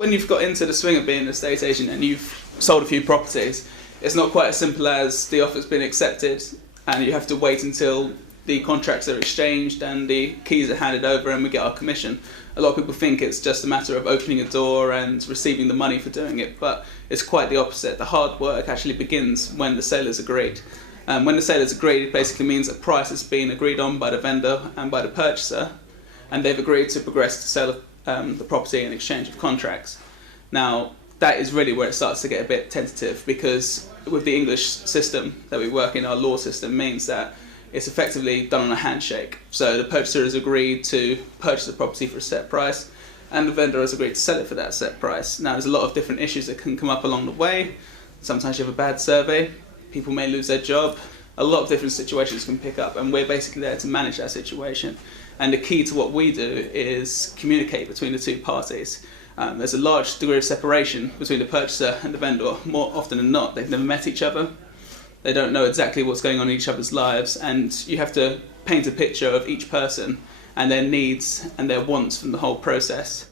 When you've got into the swing of being an estate agent and you've sold a few properties, it's not quite as simple as the offer's been accepted and you have to wait until the contracts are exchanged and the keys are handed over and we get our commission. A lot of people think it's just a matter of opening a door and receiving the money for doing it, but it's quite the opposite. The hard work actually begins when the sale is agreed. When the sale is agreed, it basically means a price has been agreed on by the vendor and by the purchaser, and they've agreed to progress to sell the property in exchange of contracts. Now, that is really where it starts to get a bit tentative, because with the English system that we work in, our law system means that it's effectively done on a handshake. So the purchaser has agreed to purchase the property for a set price and the vendor has agreed to sell it for that set price. Now, there's a lot of different issues that can come up along the way. Sometimes you have a bad survey, people may lose their job, a lot of different situations can pick up, and we're basically there to manage that situation. And the key to what we do is communicate between the two parties. There's a large degree of separation between the purchaser and the vendor. More often than not, they've never met each other. They don't know exactly what's going on in each other's lives, and you have to paint a picture of each person and their needs and their wants from the whole process.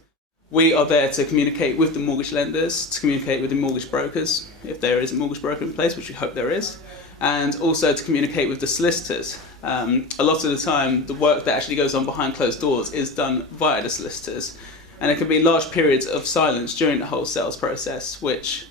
We are there to communicate with the mortgage lenders, to communicate with the mortgage brokers, if there is a mortgage broker in place, which we hope there is, and also to communicate with the solicitors. A lot of the time, the work that actually goes on behind closed doors is done via the solicitors, and there can be large periods of silence during the whole sales process, which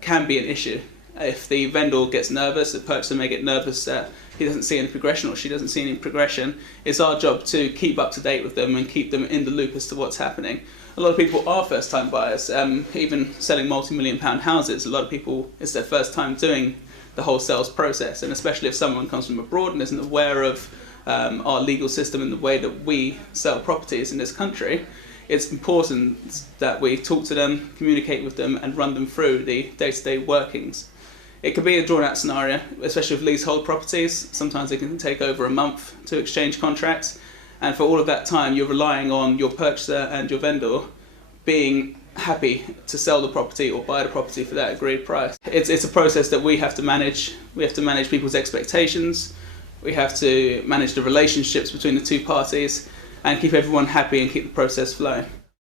can be an issue. If the vendor gets nervous, the purchaser may get nervous that he doesn't see any progression or she doesn't see any progression. It's our job to keep up to date with them and keep them in the loop as to what's happening. A lot of people are first-time buyers, even selling multi-million-pound houses. A lot of people, it's their first time doing the whole sales process, and especially if someone comes from abroad and isn't aware of our legal system and the way that we sell properties in this country, it's important that we talk to them, communicate with them, and run them through the day-to-day workings. It could be a drawn-out scenario, especially with leasehold properties. Sometimes it can take over a month to exchange contracts, and for all of that time you're relying on your purchaser and your vendor being happy to sell the property or buy the property for that agreed price. It's a process that we have to manage. We have to manage people's expectations, we have to manage the relationships between the two parties, and keep everyone happy and keep the process flowing.